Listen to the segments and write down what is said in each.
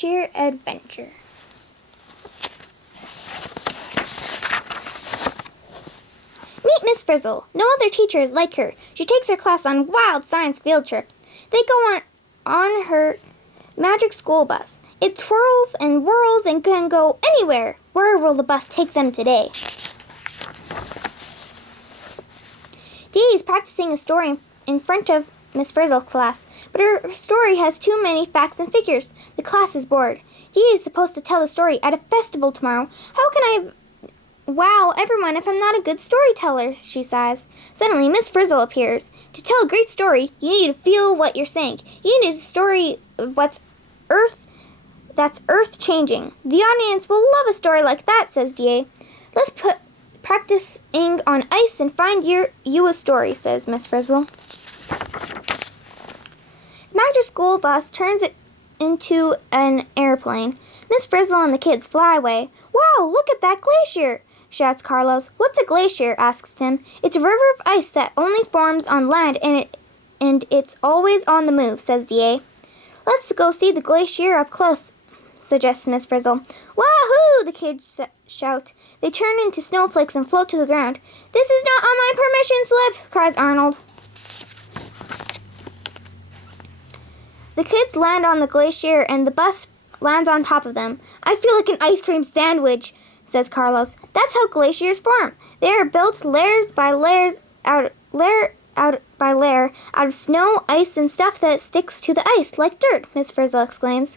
Glacier adventure. Meet Miss Frizzle. No other teacher is like her. She takes her class on wild science field trips. They go on her magic school bus. It twirls and whirls and can go anywhere. Where will the bus take them today? Dee is practicing a story in front of Miss Frizzle's class, but her story has too many facts and figures. The class is bored. Dee is supposed to tell a story at a festival tomorrow. How can I wow everyone if I'm not a good storyteller? She sighs. Suddenly, Miss Frizzle appears. To tell a great story, you need to feel what you're saying. You need a story of that's earth-changing. The audience will love a story like that, says D.A. Let's put practicing on ice and find you a story, says Miss Frizzle. The magic school bus turns it into an airplane. Miss Frizzle and the kids fly away. Wow, look at that glacier, shouts Carlos. What's a glacier? Asks Tim. It's a river of ice that only forms on land and it's always on the move, says D.A. Let's go see the glacier up close, suggests Miss Frizzle. Wahoo! The kids shout. They turn into snowflakes and float to the ground. This is not on my permission slip, cries Arnold. The kids land on the glacier and the bus lands on top of them. I feel like an ice cream sandwich, says Carlos. That's how glaciers form. They are built layers by layers out of snow, ice, and stuff that sticks to the ice like dirt, Miss Frizzle exclaims.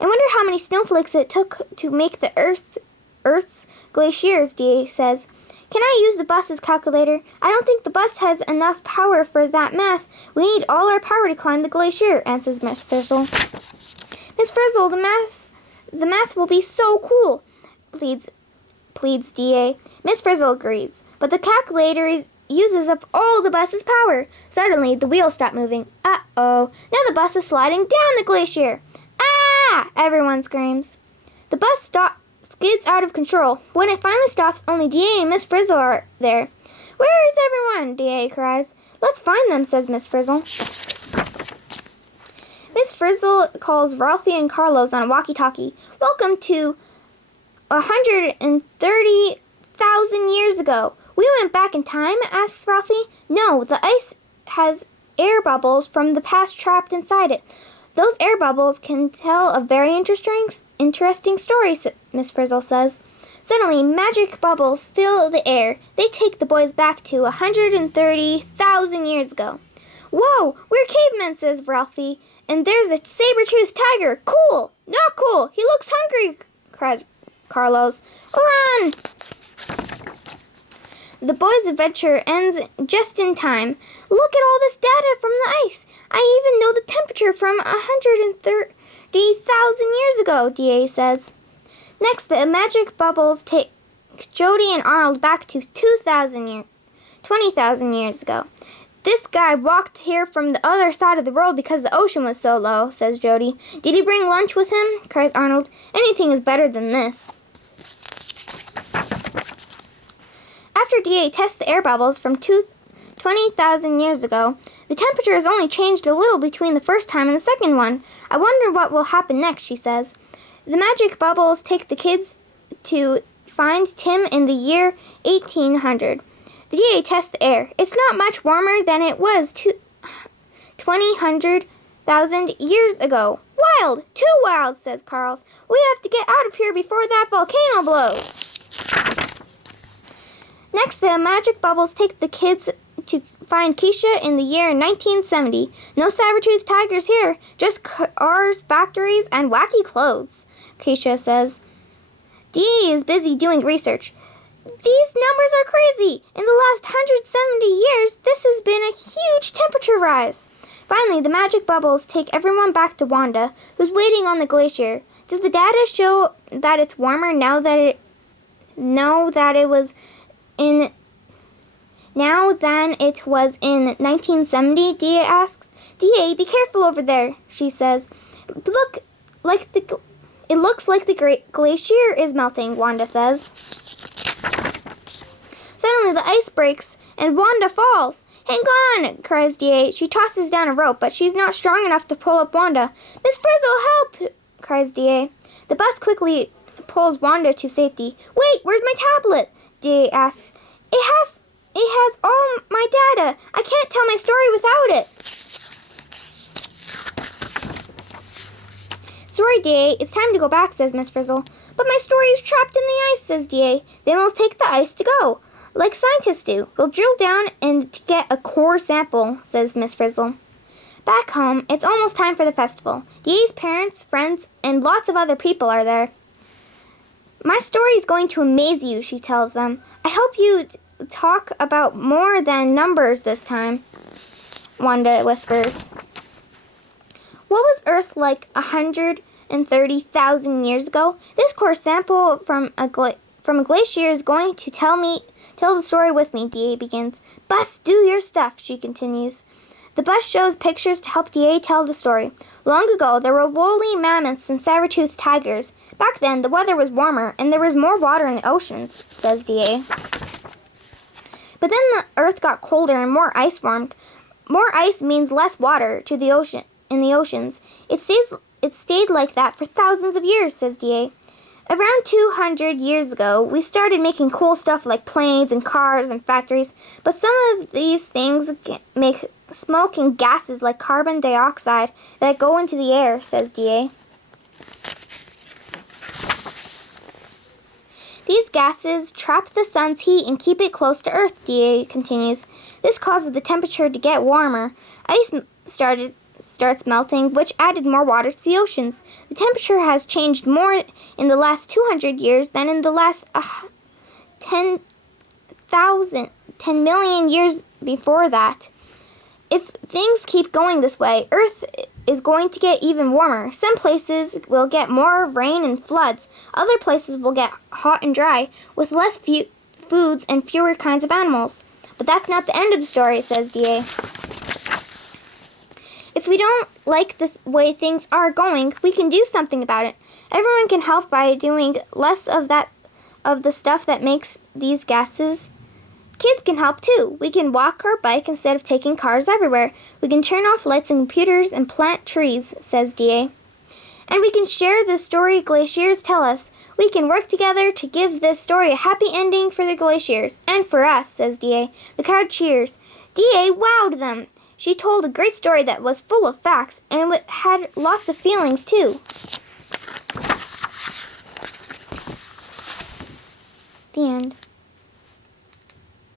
I wonder how many snowflakes it took to make the Earth's glaciers, D.A. says. Can I use the bus's calculator? I don't think the bus has enough power for that math. We need all our power to climb the glacier, answers Miss Frizzle. Miss Frizzle, the math will be so cool, pleads D.A. Miss Frizzle agrees, but the calculator uses up all the bus's power. Suddenly, the wheels stop moving. Uh-oh, now the bus is sliding down the glacier. Ah! Everyone screams. The bus skids out of control. When it finally stops, only D.A. and Miss Frizzle are there. Where is everyone? D.A. cries. Let's find them, says Miss Frizzle. Miss Frizzle calls Ralphie and Carlos on a walkie-talkie. Welcome to 130,000 years ago. We went back in time, asks Ralphie. No, the ice has air bubbles from the past trapped inside it. Those air bubbles can tell a very interesting story, Miss Frizzle says. Suddenly, magic bubbles fill the air. They take the boys back to 130,000 years ago. Whoa, we're cavemen, says Ralphie. And there's a saber-toothed tiger. Cool! Not cool! He looks hungry, cries Carlos. Run! The boys' adventure ends just in time. Look at all this data from the ice. I even know the temperature from 130,000 years ago, D.A. says. Next, the magic bubbles take Jody and Arnold back to 20,000 years ago. This guy walked here from the other side of the world because the ocean was so low, says Jody. Did he bring lunch with him? Cries Arnold. Anything is better than this. After D.A. tests the air bubbles from 20,000 years ago, the temperature has only changed a little between the first time and the second one. I wonder what will happen next, she says. The magic bubbles take the kids to find Tim in the year 1800. The D.A. tests the air. It's not much warmer than it was 20,000 years ago. Wild! Too wild, says Carlos. We have to get out of here before that volcano blows. Next, the magic bubbles take the kids to find Keisha in the year 1970. No saber-toothed tigers here, just cars, factories, and wacky clothes, Keisha says. Dee is busy doing research. These numbers are crazy. In the last 170 years, this has been a huge temperature rise. Finally, the magic bubbles take everyone back to Wanda, who's waiting on the glacier. Does the data show that it's warmer now than it was in 1970? D.A. asks. D.A., be careful over there, she says. It looks like the Great Glacier is melting, Wanda says. Suddenly the ice breaks and Wanda falls. Hang on, cries D.A. She tosses down a rope, but she's not strong enough to pull up Wanda. Miss Frizzle, help! cries DA. The bus quickly pulls Wanda to safety. Wait, where's my tablet? DA asks. It has all my data. I can't tell my story without it. Sorry, DA. It's time to go back, says Miss Frizzle. But my story is trapped in the ice, says DA. Then we'll take the ice to go. Like scientists do. We'll drill down and get a core sample, says Miss Frizzle. Back home, it's almost time for the festival. DA's parents, friends, and lots of other people are there. My story is going to amaze you, she tells them. I hope you talk about more than numbers this time, Wanda whispers. What was Earth like 130,000 years ago? This core sample from a glacier is going to tell the story with me, DA begins. Bus, do your stuff, she continues. The bus shows pictures to help DA tell the story. Long ago, there were woolly mammoths and saber-toothed tigers. Back then, the weather was warmer and there was more water in the oceans, says DA. But then the Earth got colder and more ice formed. More ice means less water to the ocean. In the oceans, it stayed like that for thousands of years, says DA. Around 200 years ago, we started making cool stuff like planes and cars and factories, but some of these things make smoke and gases like carbon dioxide that go into the air, says DA. These gases trap the sun's heat and keep it close to Earth, DA continues. This causes the temperature to get warmer. Ice starts melting, which added more water to the oceans. The temperature has changed more in the last 200 years than in the last 10 million years before that. If things keep going this way, Earth is going to get even warmer. Some places will get more rain and floods. Other places will get hot and dry, with less foods and fewer kinds of animals. But that's not the end of the story, says DA. If we don't like the way things are going, we can do something about it. Everyone can help by doing less of the stuff that makes these gases. Kids can help too. We can walk or bike instead of taking cars everywhere. We can turn off lights and computers and plant trees, says DA. And we can share the story glaciers tell us. We can work together to give this story a happy ending for the glaciers. And for us, says DA. The crowd cheers. DA wowed them. She told a great story that was full of facts and had lots of feelings too. The end.